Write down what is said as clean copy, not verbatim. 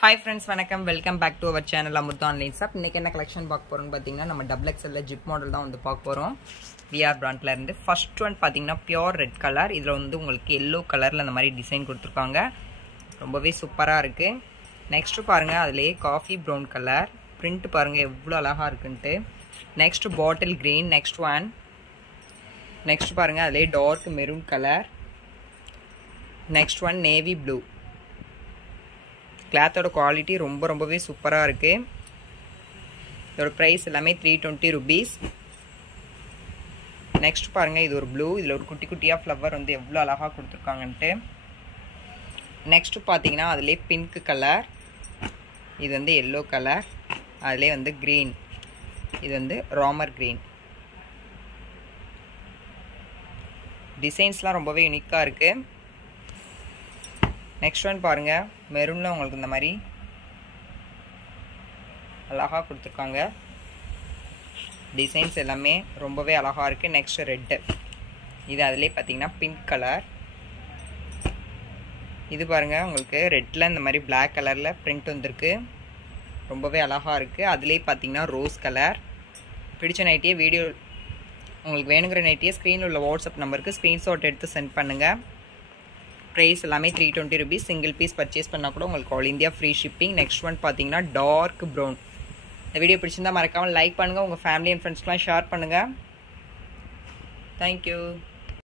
Hi friends, வணக்கம். Welcome back to our channel Amrutha online shop. இன்னைக்கு என்ன கலெக்ஷன் பார்க்க போறோம்னு பாத்தீங்கன்னா நம்ம டபுள் எக்ஸ்எல்ல ஜிப் மாடல் தான் வந்து பார்க்க போறோம். விஆர் பிராண்ட்ல இருந்து ஃபர்ஸ்ட் ஒன் பாத்தீங்கன்னா பியூர் ரெட் கலர். இதுல வந்து உங்களுக்கு yellow கலர்ல அந்த மாதிரி டிசைன் கொடுத்திருக்காங்க. ரொம்பவே சூப்பரா இருக்கு. நெக்ஸ்ட் பாருங்க அதுலயே காஃபி பிரவுன் கலர். பிரிண்ட் பாருங்க எவ்வளவு அழகா இருக்குன்னு. Next bottle green. நெக்ஸ்ட் பாருங்க அதுலயே dark maroon colour. Next one navy blue. கிளாத்தோட குவாலிட்டி ரொம்பவே சூப்பரா இருக்கு. இதோட பிரைஸ் எல்லாமே 320 rupees. நெக்ஸ்ட் பாருங்க இது ஒரு ப்ளூ. இதுல ஒரு குட்டி குட்டியா ஃப்ளவர் வந்து எவ்வளவு அழகா கொடுத்திருக்காங்கன்னு. நெக்ஸ்ட் பாத்தீங்கன்னா அதுலயே பிங்க் கலர். இது வந்து yellow கலர். அதுலயே வந்து green. இது வந்து ராமர் green. டிசைன்ஸ்லாம் ரொம்பவே யூனிக்கா இருக்கு. நெக்ஸ்ட் ஒன் பாருங்க மெரூன்ல உங்களுக்கு இந்த மாதிரி அழகா கொடுத்துருக்காங்க. டிசைன்ஸ் எல்லாமே ரொம்பவே அழகா இருக்கு. Next red. இது அதுலயே பாத்தீங்கன்னா பிங்க் கலர். இது பாருங்க உங்களுக்கு ரெட்ல இந்த மாதிரி Black கலர்ல பிரிண்ட் வந்திருக்கு. ரொம்பவே அழகா இருக்கு. அதுலயே பாத்தீங்கன்னா ரோஸ் கலர். பிடிச்ச நைட்டியே வீடியோ உங்களுக்கு வேணுங்கிற நைட்டியே ஸ்க்ரீன்ல உள்ள வாட்ஸ்அப் நம்பருக்கு ஸ்க்ரீன்ஷாட் எடுத்து சென்ட் பண்ணுங்க. பிரைஸ் எல்லாமே 320 rupees. சிங்கிள் பீஸ் பர்ச்சேஸ் பண்ணா கூட உங்களுக்கு all India free shipping. Next one பாத்தீங்கன்னா டார்க் ப்ரௌன். இந்த வீடியோ பிடிச்சிருந்தா மறக்காம லைக் பண்ணுங்க. உங்க ஃபேமிலி அண்ட் ஃப்ரெண்ட்ஸ்க்குலாம் ஷேர் பண்ணுங்க. தேங்க்யூ.